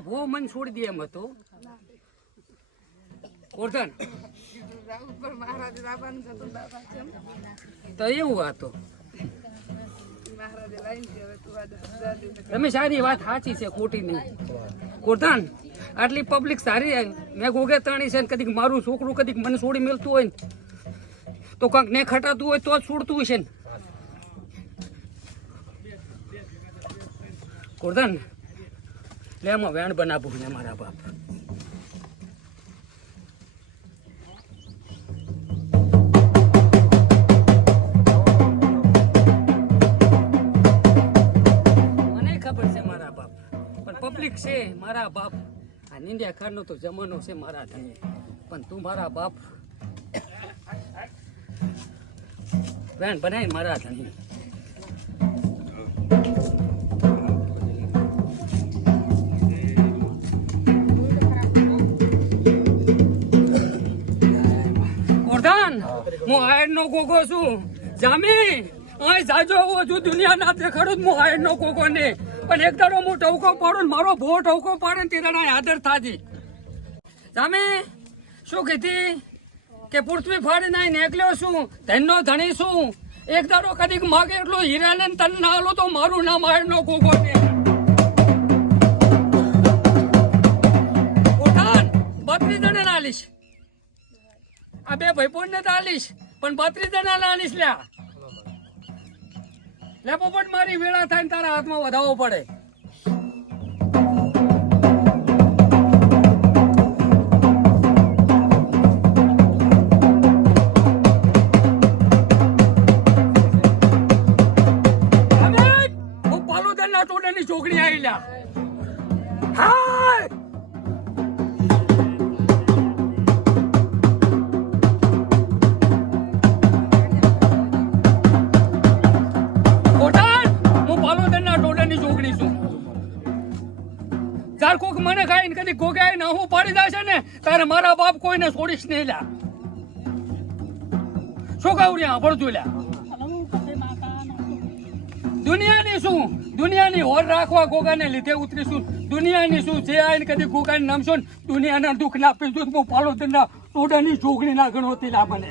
બહુ મન છોડી દે એમ હતો છે તો. તો એવું હતું તું તમે વાત સાચી છે ખોટી નહીં આટલી પબ્લિક સારી. મેં ગોગે તાણી છે ને કદીક મારું છોકરું કદીક મને છોડી મેળતું હોય ને, તો કાંક ને ખટાતું હોય તો જ છોડતું હશે ને કોરધાન લે, એમાં વેણ બનાવું ને મારા બાપ. મને ખબર છે મારા બાપ, પણ પબ્લિક છે મારા બાપ. આ નિંદ્યા ખાનનો તો જમાનો છે મારા ધણી. પણ તું મારા બાપ. વેણ બનાવી મારા ધણી. નો ગોગો છું. જામી? અહીં જાજો હોવો છું દુનિયા ના દેખાડું હું આયર નો ગોગો ને. પણ એક દાડો હું ટવકો પાડું ને મારો ભો ટવકો પાડે ને તે દાડા આદર થાતી જામી? શું કીધી? કે પૃથ્વી ફાડી નાઈ નીકળ્યો છું, ધનનો ધણી છું. એક દાડો કદીક માગે એટલું હીરાને ને તન ના આલો તો મારું નામ આયર નો ગોગો ને કોઠાન બત્રીસ જણે આલીશ. આ બે ભાઈપોન ને તો આલીશ. પણ બત્રીસ જણા ના લ્યા લે પોપટ મારી વેળા થાય તારા હાથમાં વધાવો પડે. મને ખાઈને ને હું પાડી દેશે ને તારે મારા બાપ કોઈને છોડીશ નહીં લ્યા. શું કહું લ્યા પડતું લ્યા. દુનિયાની શું? દુનિયાની હોર રાખવા ગોગાને લીધે ઉતરીશું. દુનિયાની શું? જે આઈને કદી ગોગાને નામશો ને દુનિયાના દુઃખ ના પીશું હું પાલોદરના ટોડાની જોગણી ના ગણોતી લા મને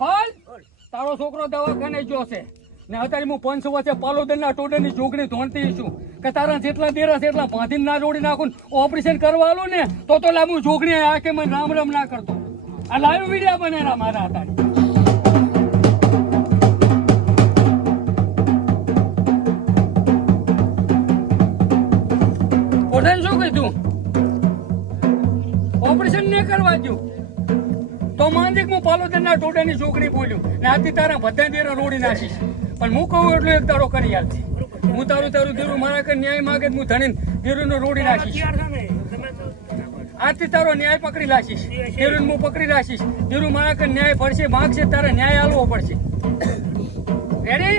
હા તારો છોકરો દવાખાને ગયો છે. ને અત્યારે હું પંચ વચ્ચે પાલોદરના ટોડરની જોગણી ધોણતી છું. કે તારા જેટલા દેરા છે એટલા બાંધીને ના જોડી નાખું ઓપરેશન કરવા આલું ને, તો તો લાંબુ જોગણી આ કે મને રામ રામ ના કરતો. આ લાઈવ વિડિયા બનેલા મારા હતા ઓઢાને શું કીધું? ઓપરેશન ને કરવા દઉં તો માંદિક હું પાલોદરના ટોડાની છોકરી બોલ્યું ને આથી તારા બધા દેરા રોડી નાખીશ પણ હું કહું એટલું એક તારો કરી આલતી હું તારું તારું દેરું મારા કઈ ન્યાય માગે હું ધણીને દેરુંનો રોડી નાખીશ આથી તારો ન્યાય પકડી લાશીશ દેરુને હું પકડી રાખીશ દેરું મારા કઈ ન્યાય પડશે માગશે, તારે ન્યાય આલવો પડશે. રેડી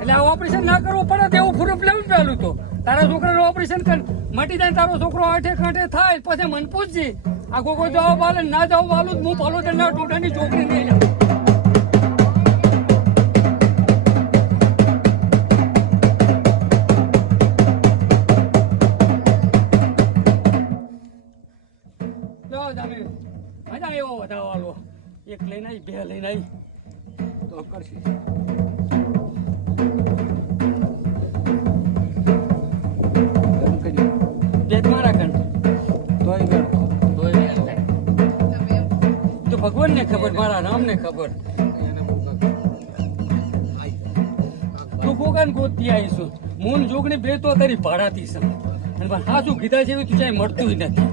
એટલે આ ઓપરેશન ના કરવું પડે એવું પ્રૂફ લેવું ચાલુ તો. તારા છોકરાનું ઓપરેશન કર. મટી જાય તારો છોકરો આઠે ખાંઠે થાય, પછી મને આ કોઈ જવાબ વાલે ના જવાબ વાલું હું પાલોદરના ટોટાની છોકરી નહીં આલો. એક લઈને આવી બે લઈને આવી તો કરશે. ભગવાનને ખબર, મારા રામને ખબર. તું કોકાનથી આવીશું. મૂન જોગણી બે તો તારી ભાડાતી છે. અને પણ શું કીધા જેવી તું ક્યાંય મળતું નથી.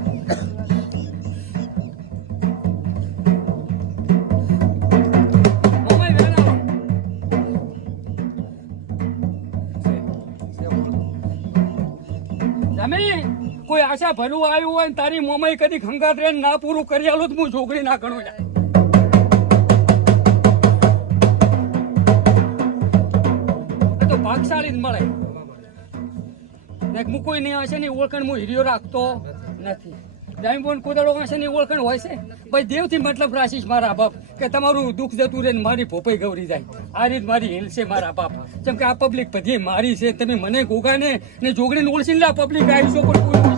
જામી. કોઈ આશા ભલું આવ્યું હોય તારી મોમાઈ કદી ખંગાત રે ના પૂરું કરી આલું હું છોકરી ના ગણું તો ભાગશાળી જ મળે. ને કોઈ નહીં હશે ને ઓળખાણ હું હીરિયો રાખતો નથી. ડાયમંડ કોદળો હશે ને ઓળખાણ હોય છે. ભાઈ, દેવથી મતલબ રાશિશ મારા બાપ કે તમારું દુઃખ જતું રહે ને મારી ભોપાઈ ગૌરી જાય. આ રીત મારી હિલ છે મારા બાપ. જેમ કે આ પબ્લિક બધી મારી છે. તમે મને ગોગાને ને જોગડીને ઓળખીને લા પબ્લિક આવી છો કોઈ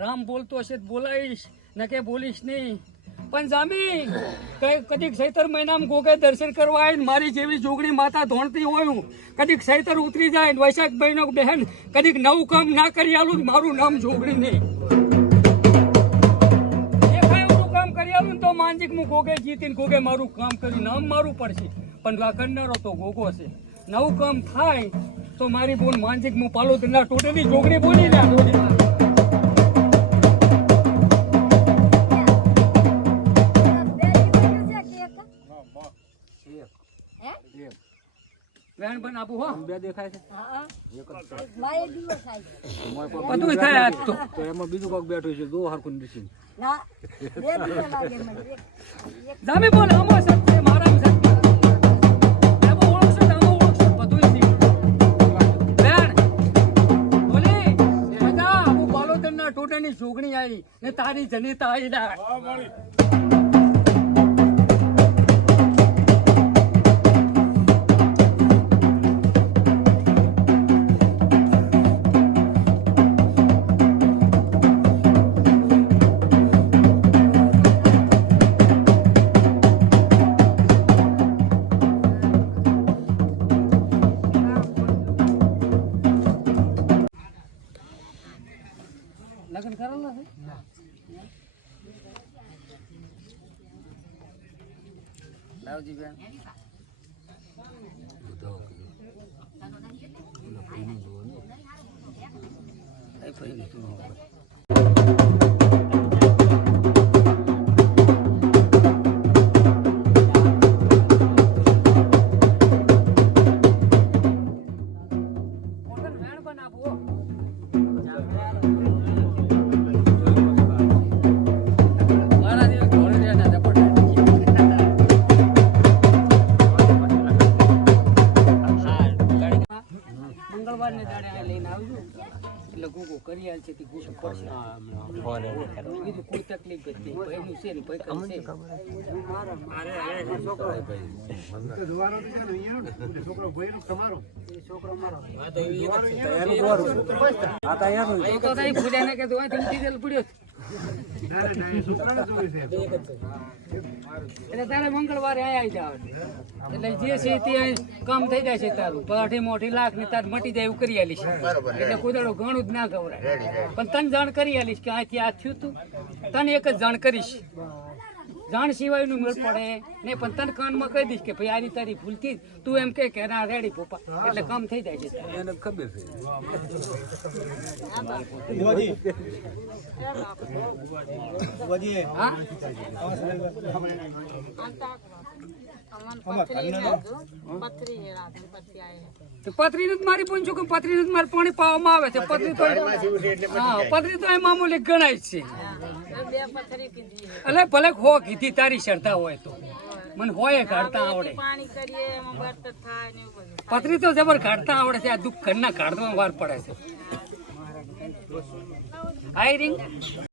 રામ બોલતો હશે બોલાવીશ ન કે બોલીશ નહીં. પણ જામી કદીક સૈતર મહિનામાં ગોગે દર્શન કરવા આવીને મારી જેવી જોગણી માતા ધોણતી હોય કદીક સૈતર ઉતરી જાય વૈશાખ ભાઈનો બહેન કદીક નવું કામ ના કરી આલું મારું નામ જોગણી નહીં. કામ કરી આલું તો માનજીક હું ગોગે જીતીને ગોગે મારું કામ કર્યું, નામ મારું પડશે, પણ કરનારો તો ગોગો છે નવું કામ થાય તો મારી બોન માનજીક હું પાલો ના ટોટલી જોગણી બોલી ને વેણ પણ આપું હો. બે દેખાય છે? બધું થાય આજ તો. તો એમાં બીજું કોક બેઠું છે દો હરખું દીસી જામી બોલ આમો સત્ય મારા સત્ય ટોટાની જોગણી આવી ને તારી જનિતા આવી લાવજી બેન કઈ ફરી લીધું છે ગુસ્સો પડશે બીજું કોઈ તકલીફ નહીં. ભાઈનું છે ને ભાઈ કરશે આ તો અહીંયા એ તો કઈ ભૂલ્યા ને કે તો પડ્યો. એટલે તારે મંગળવારે અહીંયા આવી જવાનું એટલે જે છે તે અહીં કામ થઈ જાય છે તારું. પાઠી મોટી લાખ ને તાર મટી જાય એવું કરી આલીશ. એટલે કુદડો ઘણું જ ના ગવરાય. પણ તને જાણ કરી આલીશ કે અહીંથી આ થયું તું. તને એક જ જાણ કરીશ. જાણ સિવાયનું મેળ પડે. ને પણ તને કાનમાં કહી દઈશ કે ભાઈ આની તારી ભૂલથી તું એમ કે કે ના રેડી પપ્પા. એટલે કામ થઈ જાય છે. એને ખબર છે. હા? પથરી નથી મારી પૂછ્યું કે પથરી નથી મારે પાણી પાવામાં આવે છે. પથરી તો પથરી તો એ મામૂલી ગણાય છે. એટલે ભલે હો કીધી તારી શ્રદ્ધા હોય તો. મને હોય કાઢતા આવડે. પથરી તો જબર કાઢતા આવડે છે આ દુઃખ ઘરના કાઢવામાં વાર પડે છે. આઈ રિંગ